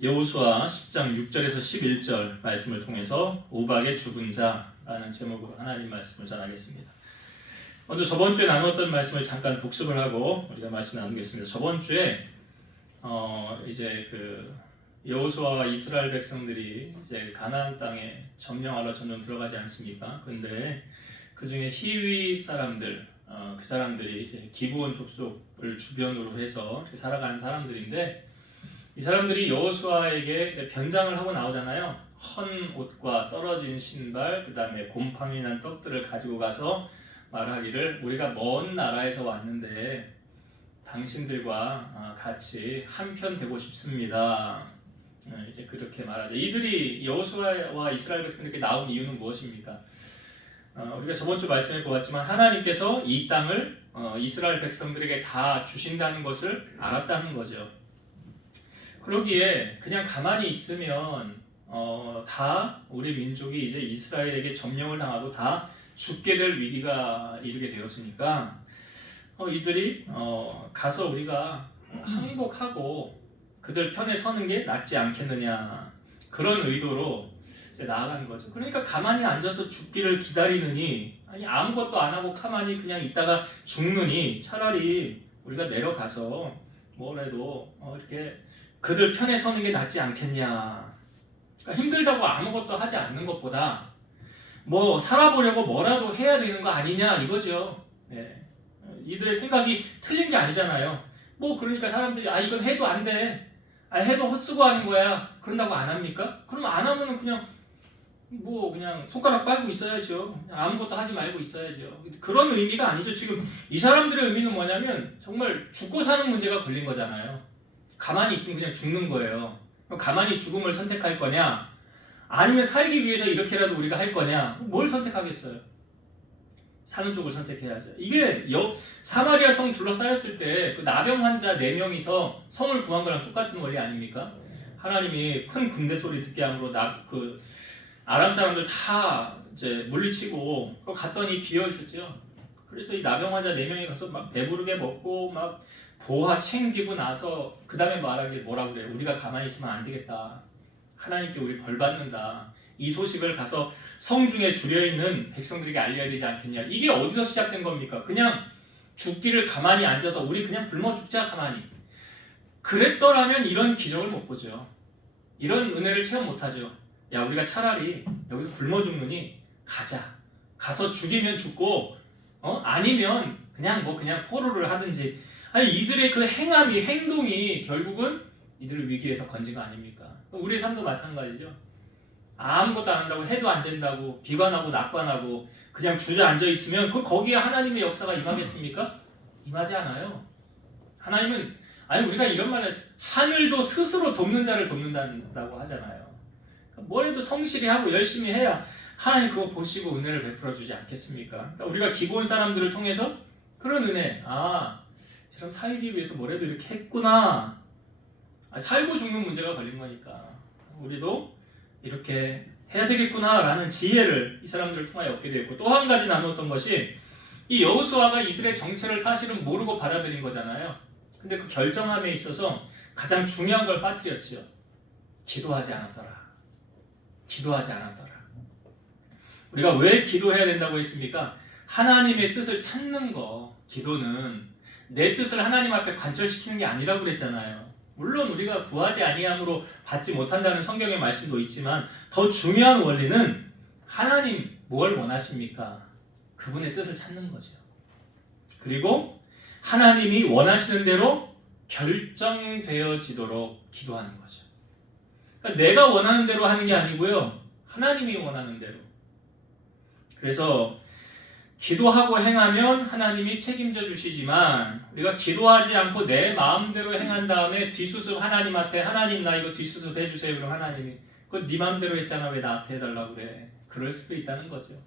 여호수아 10장 6절에서 11절 말씀을 통해서 오박의 죽은 자라는 제목으로 하나님 말씀을 전하겠습니다. 먼저 저번 주에 나누었던 말씀을 잠깐 복습을 하고 우리가 말씀 나누겠습니다. 저번 주에 이제 여호수아와 이스라엘 백성들이 이제 가나안 땅에 점령하러 점점 들어가지 않습니까? 근데 그 중에 히위 사람들, 그 사람들이 이제 기브온 족속을 주변으로 해서 살아가는 사람들인데, 이 사람들이 여호수아에게 변장을 하고 나오잖아요. 헌 옷과 떨어진 신발, 그 다음에 곰팡이 난 떡들을 가지고 가서 말하기를 우리가 먼 나라에서 왔는데 당신들과 같이 한편 되고 싶습니다. 이제 그렇게 말하죠. 이들이 여호수아와 이스라엘 백성들에게 나온 이유는 무엇입니까? 우리가 저번 주 말씀해 보았지만 하나님께서 이 땅을 이스라엘 백성들에게 다 주신다는 것을 알았다는 거죠. 그러기에 그냥 가만히 있으면 다 우리 민족이 이제 이스라엘에게 점령을 당하고 다 죽게 될 위기가 이르게 되었으니까 이들이 가서 우리가 항복하고 그들 편에 서는 게 낫지 않겠느냐, 그런 의도로 이제 나아간 거죠. 그러니까 가만히 앉아서 죽기를 기다리느니, 아니 아무것도 안 하고 가만히 그냥 있다가 죽느니 차라리 우리가 내려가서 뭐래도 이렇게 그들 편에 서는 게 낫지 않겠냐. 그러니까 힘들다고 아무것도 하지 않는 것보다 뭐 살아보려고 뭐라도 해야 되는 거 아니냐 이거죠. 네. 이들의 생각이 틀린 게 아니잖아요. 그러니까 사람들이 이건 해도 안 돼, 해도 헛수고 하는 거야, 그런다고 안 합니까? 그럼 안 하면은 그냥 손가락 빨고 있어야죠. 아무것도 하지 말고 있어야죠. 그런 의미가 아니죠. 지금 이 사람들의 의미는 뭐냐면 정말 죽고 사는 문제가 걸린 거잖아요. 가만히 있으면 그냥 죽는 거예요. 그럼 가만히 죽음을 선택할 거냐, 아니면 살기 위해서 이렇게라도 우리가 할 거냐, 뭘 선택하겠어요? 사는 쪽을 선택해야죠. 이게 사마리아 성 둘러싸였을 때 그 나병 환자 4명이서 성을 구한 거랑 똑같은 원리 아닙니까? 하나님이 큰 금대 소리 듣게 함으로 아람 사람들 다 이제 물리치고 갔더니 비어 있었죠. 그래서 이 나병 환자 4명이 가서 막 배부르게 먹고 막 보화 챙기고 나서 그 다음에 말하길 뭐라고 그래요? 우리가 가만히 있으면 안 되겠다, 하나님께 우리 벌 받는다, 이 소식을 가서 성중에 줄여있는 백성들에게 알려야 되지 않겠냐. 이게 어디서 시작된 겁니까? 그냥 죽기를 가만히 앉아서 우리 그냥 굶어 죽자 가만히, 그랬더라면 이런 기적을 못 보죠. 이런 은혜를 체험 못하죠. 야, 우리가 차라리 여기서 굶어 죽느니 가서 죽이면 죽고 아니면 그냥 포로를 하든지. 이들의 그 행동이 결국은 이들을 위기에서 건진 거 아닙니까? 우리의 삶도 마찬가지죠. 아무것도 안 한다고, 해도 안 된다고, 비관하고 낙관하고 그냥 주저앉아 있으면 거기에 하나님의 역사가 임하겠습니까? 임하지 않아요. 하나님은, 우리가 이런 말을 하늘도 스스로 돕는 자를 돕는다고 하잖아요. 뭘 해도 성실히 하고 열심히 해야 하나님 그거 보시고 은혜를 베풀어 주지 않겠습니까? 우리가 기본 사람들을 통해서 그런 은혜, 참 살기 위해서 뭐래도 이렇게 했구나, 살고 죽는 문제가 걸린 거니까 우리도 이렇게 해야 되겠구나 라는 지혜를 이 사람들을 통하여 얻게 되었고, 또 한 가지 나누었던 것이 이 여호수아가 이들의 정체를 사실은 모르고 받아들인 거잖아요. 근데 그 결정함에 있어서 가장 중요한 걸 빠뜨렸죠. 기도하지 않았더라. 우리가 왜 기도해야 된다고 했습니까? 하나님의 뜻을 찾는 거. 기도는 내 뜻을 하나님 앞에 관철시키는 게 아니라고 그랬잖아요. 물론 우리가 구하지 아니함으로 받지 못한다는 성경의 말씀도 있지만 더 중요한 원리는 하나님 뭘 원하십니까? 그분의 뜻을 찾는 거죠. 그리고 하나님이 원하시는 대로 결정되어지도록 기도하는 거죠. 그러니까 내가 원하는 대로 하는 게 아니고요, 하나님이 원하는 대로. 그래서 기도하고 행하면 하나님이 책임져 주시지만, 우리가 기도하지 않고 내 마음대로 행한 다음에 뒷수습 하나님한테, 하나님 나 이거 뒷수습 해주세요. 그럼 하나님이 그거 네 마음대로 했잖아, 왜 나한테 해달라고 그래. 그럴 수도 있다는 거죠.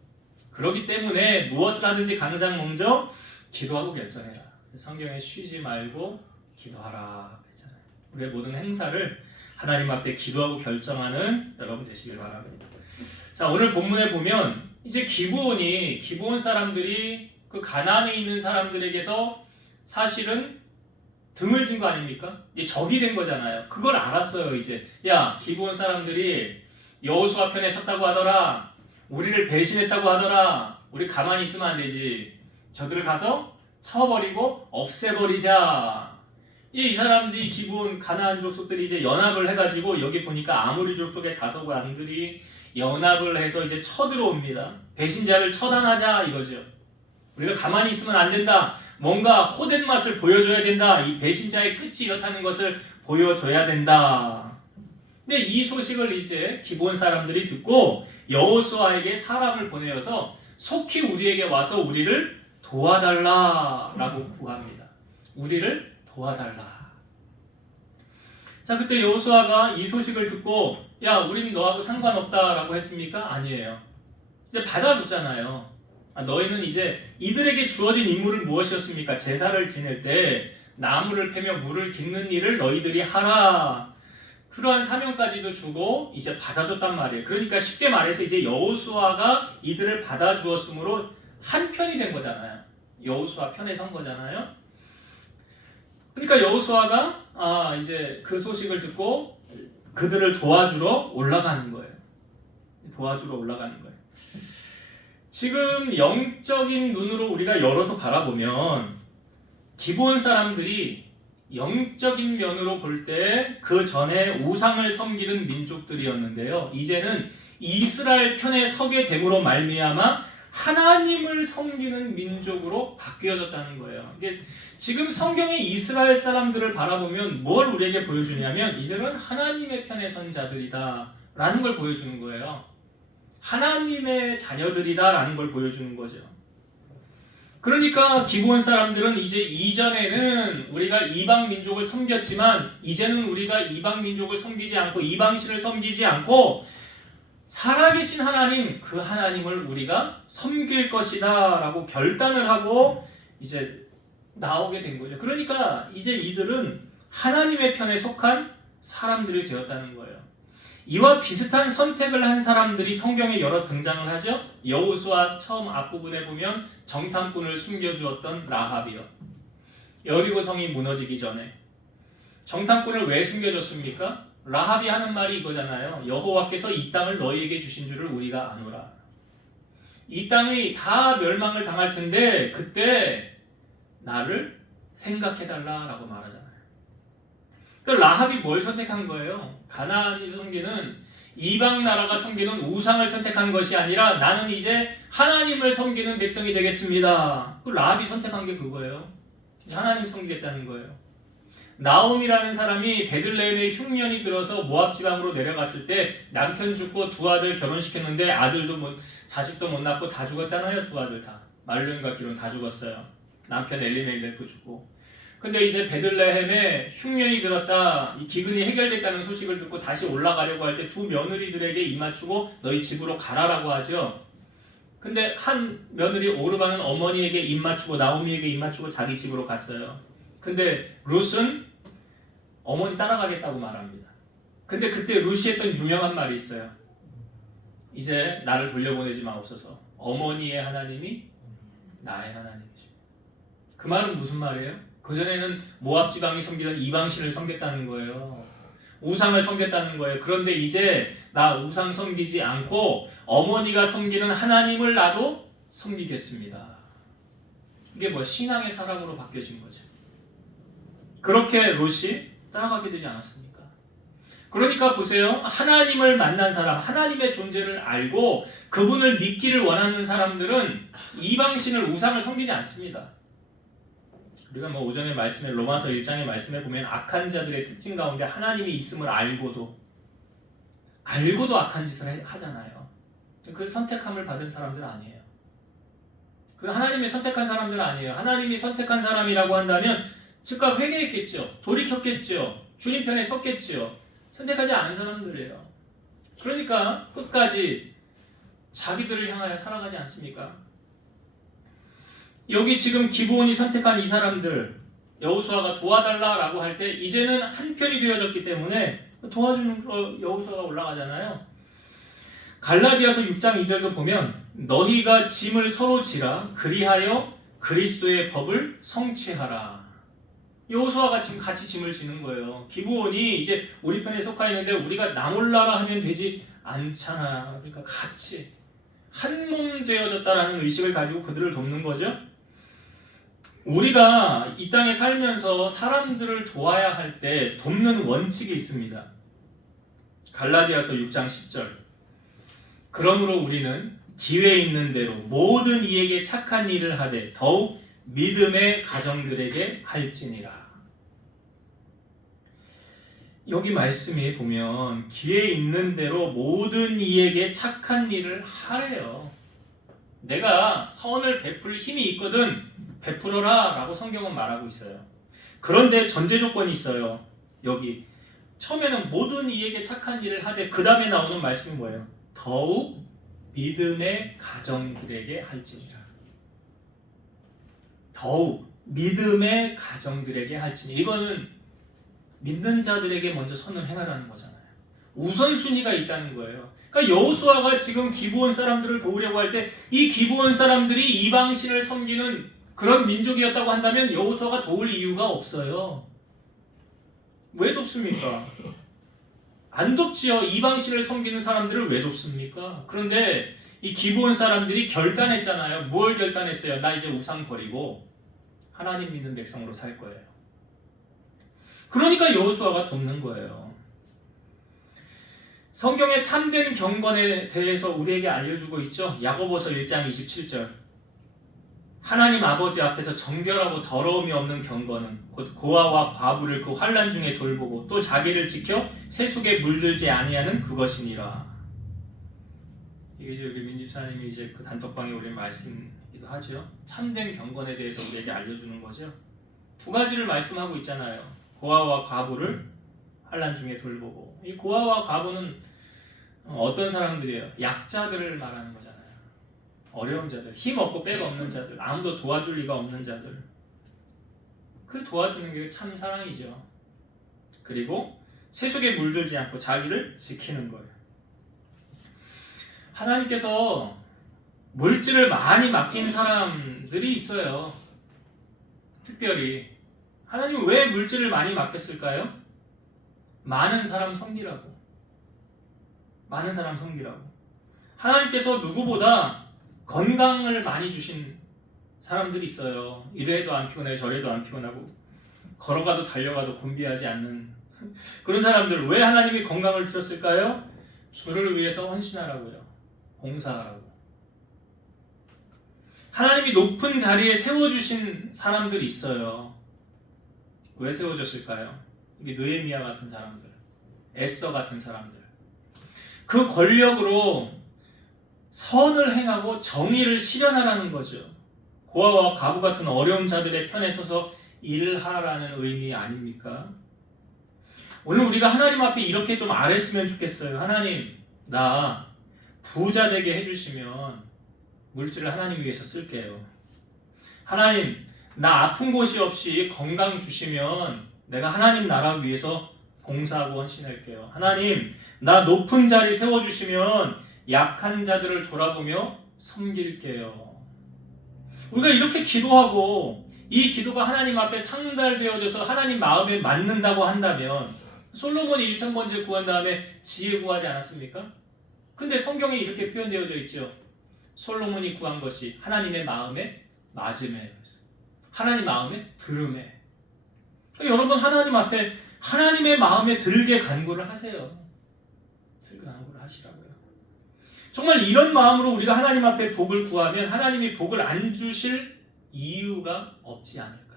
그렇기 때문에 무엇을 하든지 가장 먼저 기도하고 결정해라. 성경에 쉬지 말고 기도하라 그랬잖아요. 우리의 모든 행사를 하나님 앞에 기도하고 결정하는 여러분 되시길 바랍니다. 자, 오늘 본문에 보면 이제 기브온 사람들이 그 가나안에 있는 사람들에게서 사실은 드물진 거 아닙니까? 이제 적이 된 거잖아요. 그걸 알았어요. 이제 야, 기브온 사람들이 여호수아 편에 섰다고 하더라. 우리를 배신했다고 하더라. 우리 가만히 있으면 안 되지. 저들을 가서 쳐버리고 없애버리자. 이 사람들이 기브온 가나안 족속들이 이제 연합을 해가지고 여기 보니까 아모리 족속의 다섯 왕들이 연합을 해서 이제 쳐들어옵니다. 배신자를 처단하자 이거죠. 우리가 가만히 있으면 안 된다. 뭔가 호된 맛을 보여줘야 된다. 이 배신자의 끝이 이렇다는 것을 보여줘야 된다. 근데 이 소식을 이제 기브온 사람들이 듣고 여호수아에게 사람을 보내어서 속히 우리에게 와서 우리를 도와달라라고 구합니다. 우리를 도와달라. 자, 그때 여호수아가 이 소식을 듣고 야, 우린 너하고 상관없다라고 했습니까? 아니에요. 이제 받아줬잖아요. 너희는 이제 이들에게 주어진 임무를 무엇이었습니까? 제사를 지낼 때 나무를 패며 물을 깃는 일을 너희들이 하라. 그러한 사명까지도 주고 이제 받아줬단 말이에요. 그러니까 쉽게 말해서 이제 여호수아가 이들을 받아주었으므로 한 편이 된 거잖아요. 여호수아 편에 선 거잖아요. 그러니까 여호수아가 이제 그 소식을 듣고 그들을 도와주러 올라가는 거예요. 도와주러 올라가는 거예요. 지금 영적인 눈으로 우리가 열어서 바라보면 기브온 사람들이 영적인 면으로 볼 때 그 전에 우상을 섬기는 민족들이었는데요. 이제는 이스라엘 편에 서게 됨으로 말미암아 하나님을 섬기는 민족으로 바뀌어졌다는 거예요. 이게 지금 성경의 이스라엘 사람들을 바라보면 뭘 우리에게 보여주냐면 이들은 하나님의 편에 선 자들이다 라는 걸 보여주는 거예요. 하나님의 자녀들이다라는 걸 보여주는 거죠. 그러니까 기브온 사람들은 이제 이전에는 우리가 이방 민족을 섬겼지만 이제는 우리가 이방 민족을 섬기지 않고 이방신을 섬기지 않고 살아계신 하나님, 그 하나님을 우리가 섬길 것이다 라고 결단을 하고 이제 나오게 된 거죠. 그러니까 이제 이들은 하나님의 편에 속한 사람들이 되었다는 거예요. 이와 비슷한 선택을 한 사람들이 성경에 여러 등장을 하죠. 여호수아 처음 앞부분에 보면 정탐꾼을 숨겨주었던 라합이요. 여리고 성이 무너지기 전에 정탐꾼을 왜 숨겨줬습니까? 라합이 하는 말이 이거잖아요. 여호와께서 이 땅을 너희에게 주신 줄을 우리가 아노라. 이 땅이 다 멸망을 당할 텐데 그때 나를 생각해달라라고 말하잖아요. 그러니까 라합이 뭘 선택한 거예요? 가나안이 섬기는 이방 나라가 섬기는 우상을 선택한 것이 아니라 나는 이제 하나님을 섬기는 백성이 되겠습니다. 라합이 선택한 게 그거예요. 이제 하나님 섬기겠다는 거예요. 나옴이라는 사람이 베들레헴에 흉년이 들어서 모압 지방으로 내려갔을 때 남편 죽고 두 아들 결혼시켰는데 아들도 자식도 못 낳고 다 죽었잖아요. 두 아들 다. 말론과 기론 다 죽었어요. 남편 엘리멜렉도 죽고. 근데 이제 베들레헴에 흉년이 들었다, 이 기근이 해결됐다는 소식을 듣고 다시 올라가려고 할 때 두 며느리들에게 입 맞추고 너희 집으로 가라라고 하죠. 근데 한 며느리 오르바는 어머니에게 입 맞추고 나오미에게 입 맞추고 자기 집으로 갔어요. 근데 룻은 어머니 따라가겠다고 말합니다. 근데 그때 룻이 했던 유명한 말이 있어요. 이제 나를 돌려보내지 마옵소서. 어머니의 하나님이 나의 하나님이십니다. 그 말은 무슨 말이에요? 그전에는 모압 지방이 섬기던 이방신을 섬겼다는 거예요. 우상을 섬겼다는 거예요. 그런데 이제 나 우상 섬기지 않고 어머니가 섬기는 하나님을 나도 섬기겠습니다. 이게 뭐야? 신앙의 사람으로 바뀌어진 거죠. 그렇게 롯이 따라가게 되지 않았습니까? 그러니까 보세요. 하나님을 만난 사람, 하나님의 존재를 알고 그분을 믿기를 원하는 사람들은 이방신을 우상을 섬기지 않습니다. 우리가 오전에 말씀에 로마서 1장의 말씀에 보면 악한 자들의 특징 가운데 하나님이 있음을 알고도 악한 짓을 하잖아요. 그 선택함을 받은 사람들 아니에요. 그 하나님이 선택한 사람들 아니에요. 하나님이 선택한 사람이라고 한다면 즉각 회개했겠죠. 돌이켰겠죠. 주님 편에 섰겠죠. 선택하지 않은 사람들이에요. 그러니까 끝까지 자기들을 향하여 살아가지 않습니까? 여기 지금 기브온이 선택한 이 사람들 여호수아가 도와달라라고 할 때 이제는 한 편이 되어졌기 때문에 도와주는 여호수아가 올라가잖아요. 갈라디아서 6장 2절도 보면 너희가 짐을 서로 지라 그리하여 그리스도의 법을 성취하라. 여호수아가 지금 같이 짐을 지는 거예요. 기브온이 이제 우리 편에 속하 있는데 우리가 나 몰라라 하면 되지 않잖아. 그러니까 같이 한 몸 되어졌다라는 의식을 가지고 그들을 돕는 거죠. 우리가 이 땅에 살면서 사람들을 도와야 할 때 돕는 원칙이 있습니다. 갈라디아서 6장 10절. 그러므로 우리는 기회 있는 대로 모든 이에게 착한 일을 하되 더욱 믿음의 가정들에게 할지니라. 여기 말씀에 보면 기회 있는 대로 모든 이에게 착한 일을 하래요. 내가 선을 베풀 힘이 있거든 베풀어라 라고 성경은 말하고 있어요. 그런데 전제 조건이 있어요. 여기 처음에는 모든 이에게 착한 일을 하되 그 다음에 나오는 말씀이 뭐예요? 더욱 믿음의 가정들에게 할지니라. 더욱 믿음의 가정들에게 할지니. 이거는 믿는 자들에게 먼저 선을 행하라는 거잖아요. 우선순위가 있다는 거예요. 그러니까 여호수아가 지금 기브온 사람들을 도우려고 할 때 이 기브온 사람들이 이방신을 섬기는 그런 민족이었다고 한다면 여호수아가 도울 이유가 없어요. 왜 돕습니까? 안 돕지요. 이방신을 섬기는 사람들을 왜 돕습니까? 그런데 이 기브온 사람들이 결단했잖아요. 뭘 결단했어요? 나 이제 우상 버리고 하나님 믿는 백성으로 살 거예요. 그러니까 여호수아가 돕는 거예요. 성경의 참된 경건에 대해서 우리에게 알려주고 있죠. 야고보서 1장 27절. 하나님 아버지 앞에서 정결하고 더러움이 없는 경건은 곧 고아와 과부를 그 환난 중에 돌보고 또 자기를 지켜 세속에 물들지 아니하는 그것이니라. 이게 이제 우리 민집사님이 이제 그 단톡방에 올린 말씀이기도 하죠. 참된 경건에 대해서 우리에게 알려주는 거죠. 두 가지를 말씀하고 있잖아요. 고아와 과부를 환난 중에 돌보고. 이 고아와 과부는 어떤 사람들이에요? 약자들을 말하는 거잖아요. 어려운 자들, 힘 없고 백 없는 자들, 아무도 도와줄 리가 없는 자들. 그 도와주는 게 참 사랑이죠. 그리고 세속에 물들지 않고 자기를 지키는 거예요. 하나님께서 물질을 많이 맡긴 사람들이 있어요. 특별히 하나님은 왜 물질을 많이 맡겼을까요? 많은 사람 섬기라고. 많은 사람 섬기라고. 하나님께서 누구보다 건강을 많이 주신 사람들이 있어요. 이래도 안 피곤해 저래도 안 피곤하고 걸어가도 달려가도 곤비하지 않는 그런 사람들. 왜 하나님이 건강을 주셨을까요? 주를 위해서 헌신하라고요. 봉사하라고. 하나님이 높은 자리에 세워주신 사람들이 있어요. 왜 세워줬을까요? 이게 느헤미야 같은 사람들, 에스더 같은 사람들. 그 권력으로 선을 행하고 정의를 실현하라는 거죠. 고아와 과부 같은 어려운 자들의 편에 서서 일하라는 의미 아닙니까? 오늘 우리가 하나님 앞에 이렇게 좀 아뢰으면 좋겠어요. 하나님, 나 부자 되게 해주시면 물질을 하나님 위해서 쓸게요. 하나님, 나 아픈 곳이 없이 건강 주시면 내가 하나님 나라 위해서 봉사하고 헌신할게요. 하나님, 나 높은 자리 세워주시면 약한 자들을 돌아보며 섬길게요. 우리가 이렇게 기도하고 이 기도가 하나님 앞에 상달되어져서 하나님 마음에 맞는다고 한다면 솔로몬이 1000번째 구한 다음에 지혜 구하지 않았습니까? 근데 성경에 이렇게 표현되어져 있죠. 솔로몬이 구한 것이 하나님의 마음에 맞음에, 하나님 마음에 들음에. 여러분 하나님 앞에 하나님의 마음에 들게 간구를 하세요. 들게 간구를 하시라고요. 정말 이런 마음으로 우리가 하나님 앞에 복을 구하면 하나님이 복을 안 주실 이유가 없지 않을까.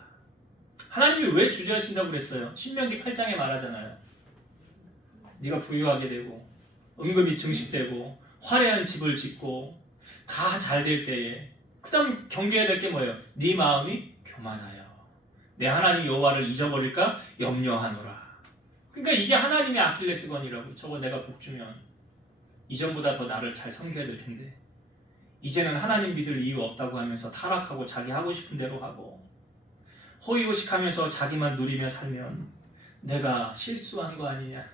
하나님이 왜 주저하신다고 그랬어요? 신명기 8장에 말하잖아요. 네가 부유하게 되고 은금이 증식되고 화려한 집을 짓고 다 잘 될 때에 그 다음 경계해야 될 게 뭐예요? 네 마음이 교만하여 내 하나님 여호와를 잊어버릴까 염려하노라. 그러니까 이게 하나님의 아킬레스건이라고. 저거 내가 복 주면 이전보다 더 나를 잘 섬겨야 될 텐데 이제는 하나님 믿을 이유 없다고 하면서 타락하고 자기 하고 싶은 대로 하고 호의호식하면서 자기만 누리며 살면 내가 실수한 거 아니냐.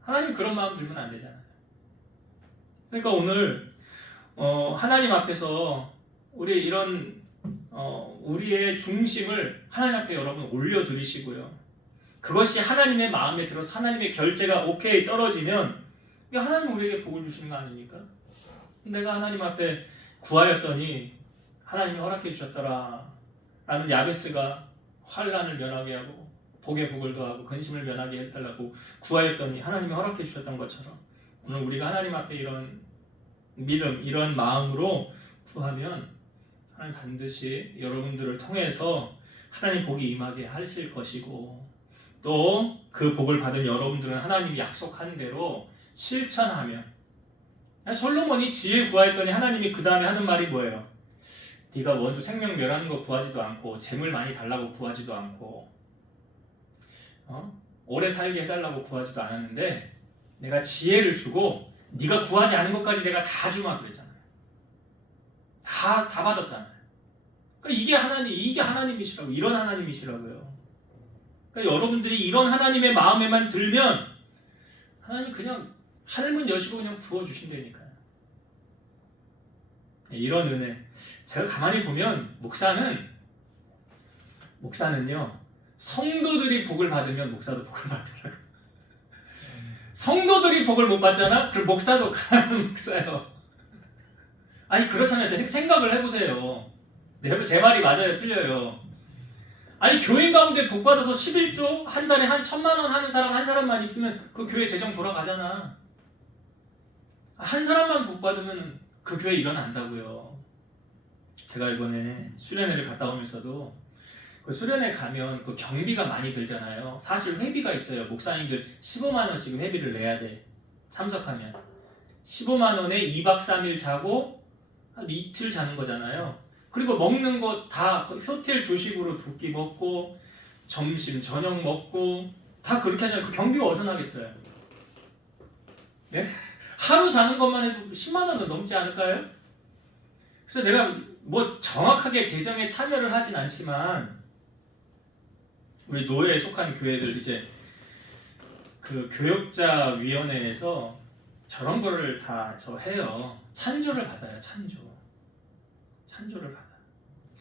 하나님 그런 마음 들면 안 되잖아요. 그러니까 오늘 하나님 앞에서 우리 이런 우리의 중심을 하나님 앞에 여러분 올려드리시고요. 그것이 하나님의 마음에 들어서 하나님의 결제가 오케이 떨어지면 하나님 우리에게 복을 주시는 거 아닙니까? 내가 하나님 앞에 구하였더니 하나님이 허락해 주셨더라 라는 야베스가 환난을 면하게 하고 복의 복을 더하고 근심을 면하게 해달라고 구하였더니 하나님이 허락해 주셨던 것처럼 오늘 우리가 하나님 앞에 이런 믿음, 이런 마음으로 구하면 하나님 반드시 여러분들을 통해서 하나님 복이 임하게 하실 것이고 또 그 복을 받은 여러분들은 하나님이 약속한 대로 실천하면 솔로몬이 지혜 구하였더니 하나님이 그 다음에 하는 말이 뭐예요? 네가 원수 생명 멸하는 거 구하지도 않고 재물 많이 달라고 구하지도 않고 오래 살게 해달라고 구하지도 않았는데 내가 지혜를 주고 네가 구하지 않은 것까지 내가 다 주마 그랬잖아요. 다 받았잖아요. 그러니까 이게 하나님이시라고, 이런 하나님이시라고요. 그러니까 여러분들이 이런 하나님의 마음에만 들면 하나님 그냥 하늘문 여시고 그냥 부어주신다니까요. 이런 은혜. 제가 가만히 보면 목사는요 성도들이 복을 받으면 목사도 복을 받더라고요. 성도들이 복을 못 받잖아? 그럼 목사도 가난한 목사예요. 아니 그렇잖아요. 생각을 해보세요. 제 말이 맞아요? 틀려요? 아니 교인 가운데 복 받아서 11조 한 달에 한 1,000만 원 하는 사람 한 사람만 있으면 그 교회 재정 돌아가잖아. 한 사람만 복 받으면 그 교회 일어난다고요. 제가 이번에 수련회를 갔다 오면서도 그 수련회 가면 그 경비가 많이 들잖아요. 사실 회비가 있어요. 목사님들 15만 원씩 회비를 내야 돼. 참석하면 15만 원에 2박 3일 자고 한 이틀 자는 거잖아요. 그리고 먹는 거 다 호텔 조식으로 2끼 먹고 점심 저녁 먹고 다 그렇게 하잖아요. 그 경비가 어디서 나겠어요? 네? 하루 자는 것만 해도 10만 원은 넘지 않을까요? 그래서 내가 뭐 정확하게 재정에 참여를 하진 않지만 우리 노예에 속한 교회들 이제 그 교역자 위원회에서 저런 거를 다 해요. 찬조를 받아요. 찬조를 받아.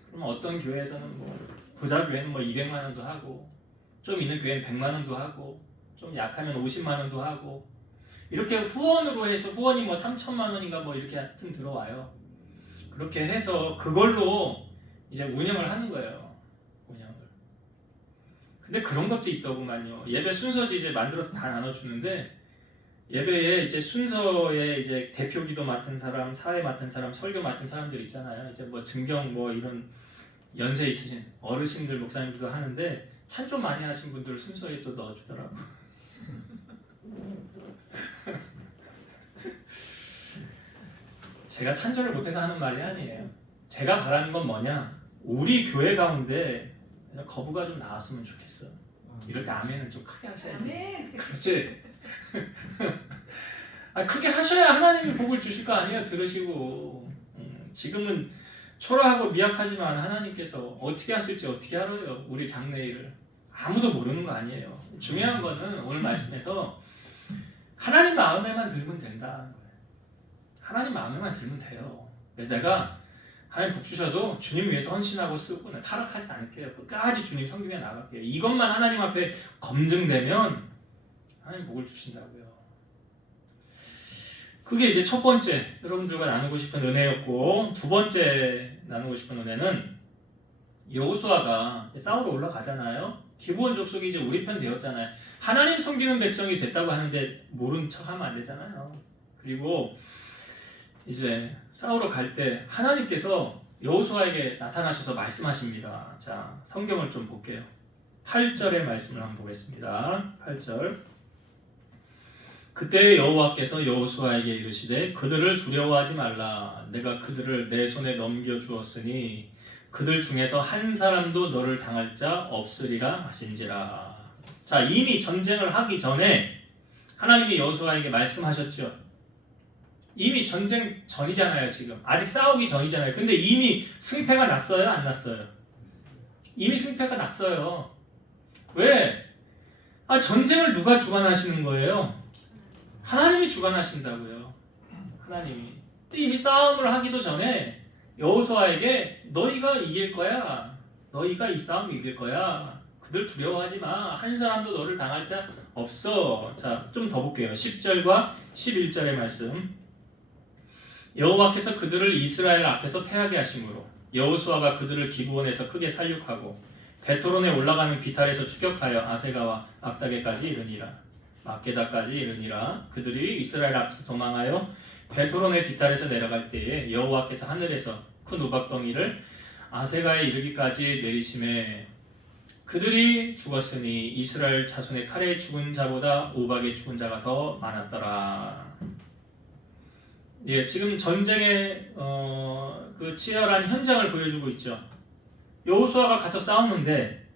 그러면 어떤 교회에서는 뭐 부자 교회는 뭐 200만 원도 하고 좀 있는 교회는 100만 원도 하고 좀 약하면 50만 원도 하고 이렇게 후원으로 해서 후원이 뭐 3천만 원인가 뭐 이렇게 하여튼 들어와요. 그렇게 해서 그걸로 이제 운영을 하는 거예요. 운영을. 근데 그런 것도 있더구만요. 예배 순서지 이제 만들어서 다 나눠주는데 예배에 이제 순서에 이제 대표 기도 맡은 사람, 사회 맡은 사람, 설교 맡은 사람들 있잖아요. 이제 뭐 증경 뭐 이런 연세 있으신 어르신들 목사님들도 하는데 찬조 많이 하신 분들 순서에 또 넣어주더라고. 제가 찬조를 못해서 하는 말이 아니에요. 제가 바라는 건 뭐냐? 우리 교회 가운데 거부가 좀 나왔으면 좋겠어. 이럴 때 아멘은 좀 크게 하셔야지. 아멘. 그렇지. 크게 하셔야 하나님이 복을 주실 거 아니에요. 들으시고. 지금은 초라하고 미약하지만 하나님께서 어떻게 하실지 어떻게 알아요. 우리 장래일을 아무도 모르는 거 아니에요. 중요한 거는 오늘 말씀에서 하나님 마음에만 들면 된다. 하나님 마음에만 들면 돼요. 그래서 내가 하나님 복 주셔도 주님 위해서 헌신하고 쓰고 타락하지 않을게요. 끝까지 주님 섬기며 나갈게요. 이것만 하나님 앞에 검증되면 하나님 복을 주신다고요. 그게 이제 첫 번째 여러분들과 나누고 싶은 은혜였고, 두 번째 나누고 싶은 은혜는 여호수아가 싸우러 올라가잖아요. 기브온 족속이 이제 우리 편 되었잖아요. 하나님 섬기는 백성이 됐다고 하는데 모른 척하면 안 되잖아요. 그리고 이제 싸우러 갈 때 하나님께서 여호수아에게 나타나셔서 말씀하십니다. 자, 성경을 좀 볼게요. 8절의 말씀을 한번 보겠습니다. 8절. 그때 여호와께서 여호수아에게 이르시되 그들을 두려워하지 말라. 내가 그들을 내 손에 넘겨주었으니 그들 중에서 한 사람도 너를 당할 자 없으리라 하신지라. 자, 이미 전쟁을 하기 전에 하나님이 여호수아에게 말씀하셨죠. 이미 전쟁 전이잖아요. 지금 아직 싸우기 전이잖아요. 근데 이미 승패가 났어요? 안 났어요? 이미 승패가 났어요. 왜? 전쟁을 누가 주관하시는 거예요? 하나님이 주관하신다고요. 하나님이. 이미 싸움을 하기도 전에 여호수아에게 너희가 이길 거야. 너희가 이 싸움 이길 거야. 그들 두려워하지 마. 한 사람도 너를 당할 자 없어. 자, 좀 더 볼게요. 10절과 11절의 말씀. 여호와께서 그들을 이스라엘 앞에서 패하게 하심으로 여호수아가 그들을 기브온에서 크게 살육하고 베토론에 올라가는 비탈에서 추격하여 아세가와 악다게까지 이르니라. 막게다까지 이르니라. 그들이 이스라엘 앞에서 도망하여 베토론의 비탈에서 내려갈 때에 여호와께서 하늘에서 큰 우박덩이를 아세가에 이르기까지 내리심에 그들이 죽었으니 이스라엘 자손의 칼에 죽은 자보다 우박에 죽은 자가 더 많았더라. 예, 지금 전쟁의 그 치열한 현장을 보여주고 있죠. 여호수아가 가서 싸우는데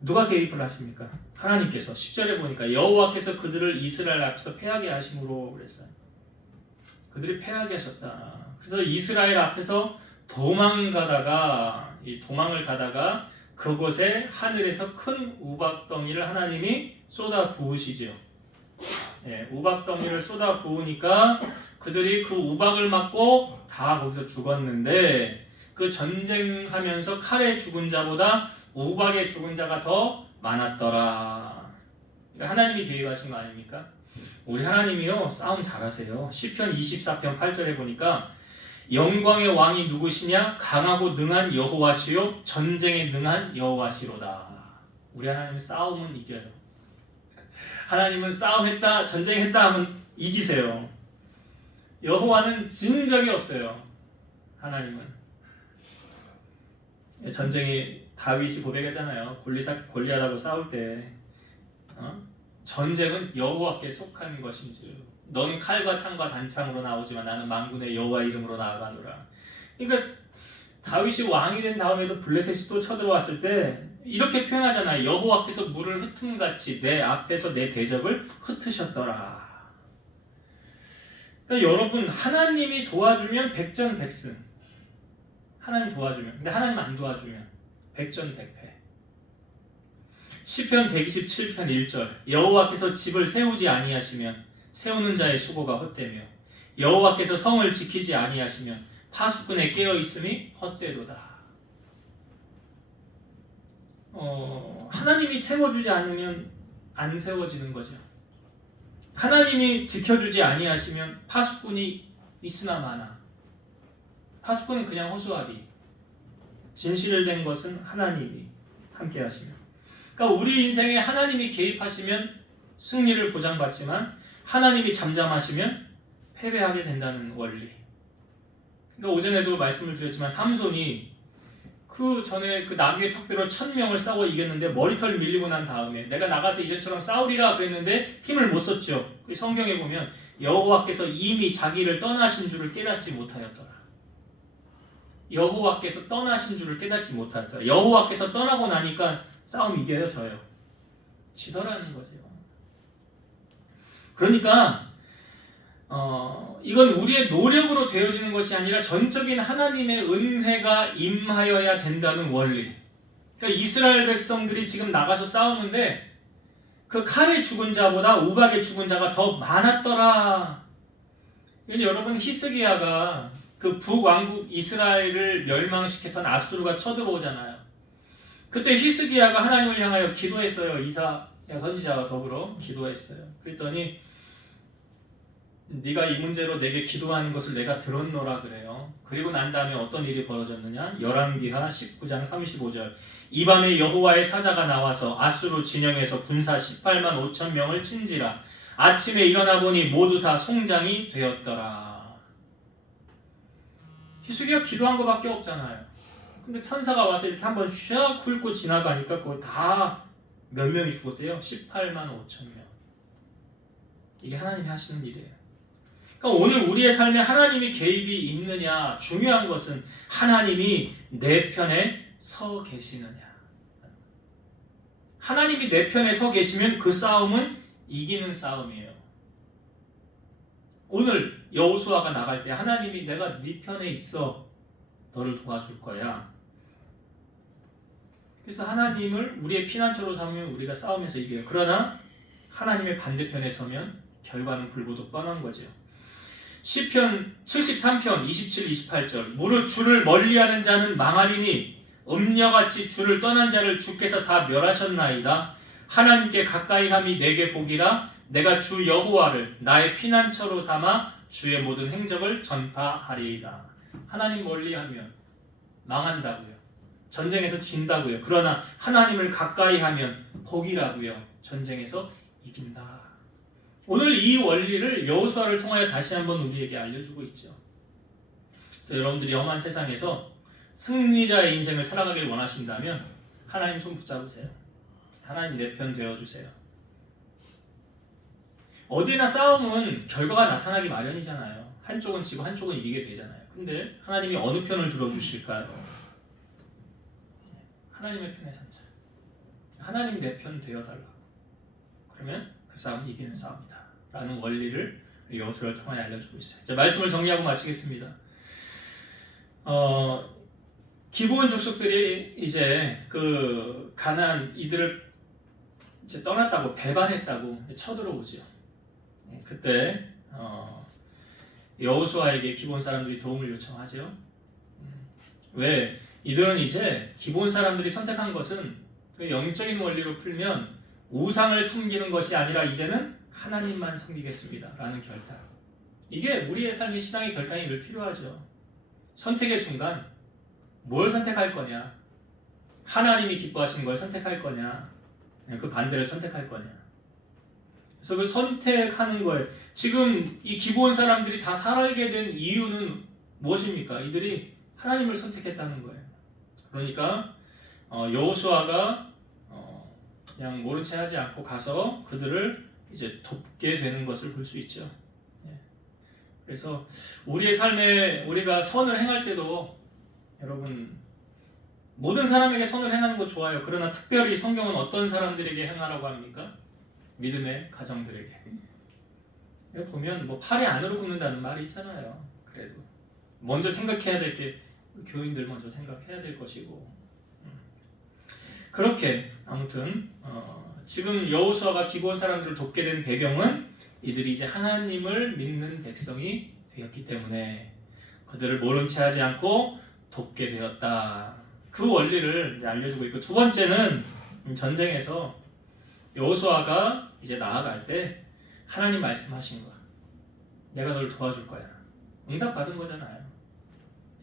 누가 개입을 하십니까? 하나님께서. 10절에 보니까 여호와께서 그들을 이스라엘 앞에서 패하게 하심으로 그랬어요. 그들이 패하게 하셨다. 그래서 이스라엘 앞에서 도망을 가다가 그곳에 하늘에서 큰 우박덩이를 하나님이 쏟아 부으시죠. 예, 우박덩이를 쏟아 부으니까 그들이 그 우박을 맞고 다 거기서 죽었는데 그 전쟁하면서 칼에 죽은 자보다 우박에 죽은 자가 더 많았더라. 하나님이 개입하신 거 아닙니까? 우리 하나님이요 싸움 잘하세요. 시편 24편 8절에 보니까 영광의 왕이 누구시냐? 강하고 능한 여호와시요 전쟁에 능한 여호와시로다. 우리 하나님은 싸움은 이겨요. 하나님은 싸움했다, 전쟁했다 하면 이기세요. 여호와는 진 적이 없어요. 하나님은. 전쟁이 다윗이 고백하잖아요. 골리앗하고 싸울 때 전쟁은 여호와께 속한 것인지 너는 칼과 창과 단창으로 나오지만 나는 만군의 여호와 이름으로 나아가노라. 그러니까 다윗이 왕이 된 다음에도 블레셋이 또 쳐들어왔을 때 이렇게 표현하잖아요. 여호와께서 물을 흩음같이 내 앞에서 내 대적을 흩으셨더라. 그러니까 여러분 하나님이 도와주면 백전백승. 하나님 도와주면. 근데 하나님 안 도와주면 백전백패. 시편 127편 1절 여호와께서 집을 세우지 아니하시면 세우는 자의 수고가 헛되며 여호와께서 성을 지키지 아니하시면 파수꾼에 깨어 있음이 헛되도다. 하나님이 채워주지 않으면 안 세워지는 거죠. 하나님이 지켜주지 아니하시면 파수꾼이 있으나 마나. 파수꾼은 그냥 허수아비. 진실된 것은 하나님이 함께 하시면. 그러니까 우리 인생에 하나님이 개입하시면 승리를 보장받지만 하나님이 잠잠하시면 패배하게 된다는 원리. 그러니까 오전에도 말씀을 드렸지만 삼손이 그 전에 그 나귀의 턱뼈로 1000명을 싸워 이겼는데 머리털 밀리고 난 다음에 내가 나가서 이제처럼 싸우리라 그랬는데 힘을 못 썼죠. 그 성경에 보면 여호와께서 이미 자기를 떠나신 줄을 깨닫지 못하였더라. 여호와께서 떠나신 줄을 깨닫지 못하였더라. 여호와께서 떠나고 나니까 싸움 이겨요, 져요? 지더라는 거죠. 그러니까 이건 우리의 노력으로 되어지는 것이 아니라 전적인 하나님의 은혜가 임하여야 된다는 원리. 그러니까 이스라엘 백성들이 지금 나가서 싸우는데 그 칼에 죽은 자보다 우박에 죽은 자가 더 많았더라. 여러분 히스기야가 그 북왕국 이스라엘을 멸망시켰던 아수르가 쳐들어오잖아요. 그때 히스기야가 하나님을 향하여 기도했어요. 이사야 선지자와 더불어 기도했어요. 그랬더니 네가 이 문제로 내게 기도하는 것을 내가 들었노라 그래요. 그리고 난 다음에 어떤 일이 벌어졌느냐? 열왕기하 19장 35절 이 밤에 여호와의 사자가 나와서 아수르 진영에서 군사 18만 5천 명을 친지라. 아침에 일어나 보니 모두 다 송장이 되었더라. 히스기야 기도한 것밖에 없잖아요. 근데 천사가 와서 이렇게 한번 슉 훑고 지나가니까 거기 다 몇 명이 죽었대요? 18만 5천 명. 이게 하나님이 하시는 일이에요. 그러니까 오늘 우리의 삶에 하나님이 개입이 있느냐, 중요한 것은 하나님이 내 편에 서 계시느냐. 하나님이 내 편에 서 계시면 그 싸움은 이기는 싸움이에요. 오늘 여호수아가 나갈 때 하나님이 내가 네 편에 있어, 너를 도와줄 거야. 그래서 하나님을 우리의 피난처로 삼으면 우리가 싸움에서 이겨요. 그러나 하나님의 반대편에 서면 결과는 불보듯 뻔한 거죠. 시편 73편 27, 28절 무릇 주를 멀리하는 자는 망하리니 음녀같이 주를 떠난 자를 주께서 다 멸하셨나이다. 하나님께 가까이함이 내게 복이라. 내가 주 여호와를 나의 피난처로 삼아 주의 모든 행적을 전파하리이다. 하나님 멀리하면 망한다고요. 전쟁에서 진다고요. 그러나 하나님을 가까이하면 복이라고요. 전쟁에서 이긴다. 오늘 이 원리를 여호수아를 통하여 다시 한번 우리에게 알려주고 있죠. 그래서 여러분들이 험한 세상에서 승리자의 인생을 살아가길 원하신다면 하나님 손 붙잡으세요. 하나님 내 편 되어주세요. 어디나 싸움은 결과가 나타나기 마련이잖아요. 한쪽은 지고 한쪽은 이기게 되잖아요. 근데 하나님이 어느 편을 들어주실까요? 하나님의 편에 선자. 하나님이 내 편 되어달라고. 그러면 그 싸움은 이기는 싸움이다 라는 원리를 여호수아를 통하여 알려주고 있어요. 자, 말씀을 정리하고 마치겠습니다. 기브온 족속들이 이제 그 가나안 이들을 이제 떠났다고 배반했다고 쳐들어오죠. 그때 여호수아에게 기브온 사람들이 도움을 요청하죠. 왜? 이들은 이제 기브온 사람들이 선택한 것은 영적인 원리로 풀면 우상을 섬기는 것이 아니라 이제는 하나님만 섬기겠습니다 라는 결단. 이게 우리의 삶의 신앙의 결단이 늘 필요하죠. 선택의 순간 뭘 선택할 거냐? 하나님이 기뻐하시는 걸 선택할 거냐? 그 반대를 선택할 거냐? 그래서 그 선택하는 거에 지금 이 기브온 사람들이 다 살게 된 이유는 무엇입니까? 이들이 하나님을 선택했다는 거예요. 그러니까 여호수아가 그냥 모른 채 하지 않고 가서 그들을 이제 돕게 되는 것을 볼 수 있죠. 그래서 우리의 삶에 우리가 선을 행할 때도 여러분 모든 사람에게 선을 행하는 거 좋아요. 그러나 특별히 성경은 어떤 사람들에게 행하라고 합니까? 믿음의 가정들에게. 보면 뭐 팔이 안으로 굽는다는 말이 있잖아요. 그래도 먼저 생각해야 될 게 교인들 먼저 생각해야 될 것이고 그렇게 아무튼 지금 여호수아가 기브온 사람들을 돕게 된 배경은 이들이 이제 하나님을 믿는 백성이 되었기 때문에 그들을 모른 채 하지 않고 돕게 되었다. 그 원리를 이제 알려주고 있고 두 번째는 전쟁에서 여호수아가 이제 나아갈 때 하나님 말씀하신 거야. 내가 널 도와줄 거야. 응답 받은 거잖아요.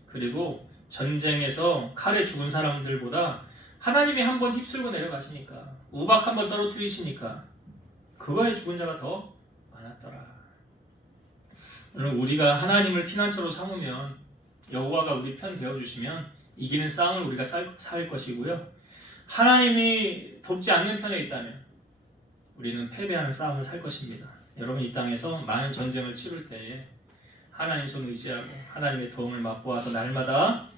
그리고 전쟁에서 칼에 죽은 사람들보다 하나님이 한번 휩쓸고 내려가시니까 우박 한번 떨어뜨리시니까 그거에 죽은 자가 더 많았더라. 오늘 우리가 하나님을 피난처로 삼으면 여호와가 우리 편 되어주시면 이기는 싸움을 우리가 살 것이고요. 하나님이 돕지 않는 편에 있다면 우리는 패배하는 싸움을 살 것입니다. 여러분 이 땅에서 많은 전쟁을 치를 때에 하나님 손 의지하고 하나님의 도움을 맛보아서 날마다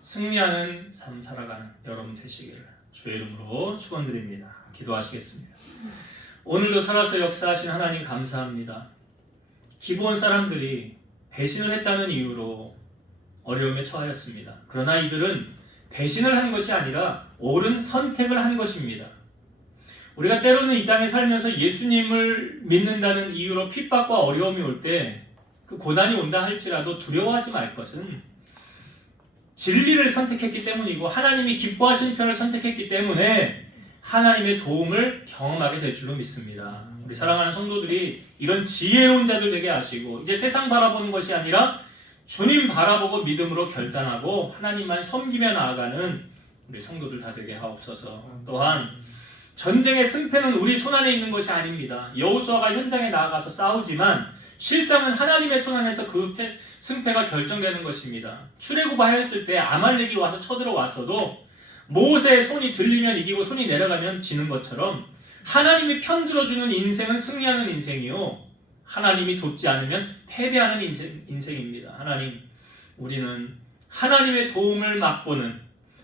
승리하는 삶 살아가는 여러분 되시기를 주의 이름으로 축원드립니다. 기도하시겠습니다. 오늘도 살아서 역사하신 하나님 감사합니다. 기브온 사람들이 배신을 했다는 이유로 어려움에 처하였습니다. 그러나 이들은 배신을 한 것이 아니라 옳은 선택을 한 것입니다. 우리가 때로는 이 땅에 살면서 예수님을 믿는다는 이유로 핍박과 어려움이 올 때 그 고난이 온다 할지라도 두려워하지 말 것은 진리를 선택했기 때문이고 하나님이 기뻐하시는 편을 선택했기 때문에 하나님의 도움을 경험하게 될 줄로 믿습니다. 우리 사랑하는 성도들이 이런 지혜로운 자들 되게 하시고 이제 세상 바라보는 것이 아니라 주님 바라보고 믿음으로 결단하고 하나님만 섬기며 나아가는 우리 성도들 다 되게 하옵소서. 또한 전쟁의 승패는 우리 손안에 있는 것이 아닙니다. 여호수아가 현장에 나아가서 싸우지만 실상은 하나님의 손안에서 그 승패가 결정되는 것입니다. 출애굽하였을 때 아말렉이 와서 쳐들어왔어도 모세의 손이 들리면 이기고 손이 내려가면 지는 것처럼 하나님이 편들어주는 인생은 승리하는 인생이요 하나님이 돕지 않으면 패배하는 인생입니다. 하나님, 우리는 하나님의 도움을 맛보는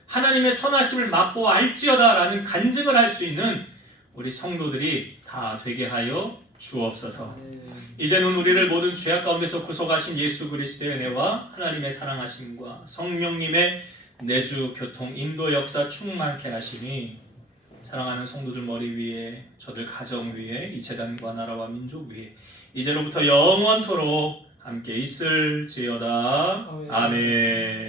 하나님의 선하심을 맛보아 알지어다라는 간증을 할 수 있는 우리 성도들이 다 되게 하여 주옵소서. 이제는 우리를 모든 죄악 가운데서 구속하신 예수 그리스도의 은혜와 하나님의 사랑하심과 성령님의 내주 교통 인도 역사 충만케 하시니 사랑하는 성도들 머리 위에 저들 가정 위에 이 재단과 나라와 민족 위에 이제로부터 영원토록 함께 있을지어다. 아멘.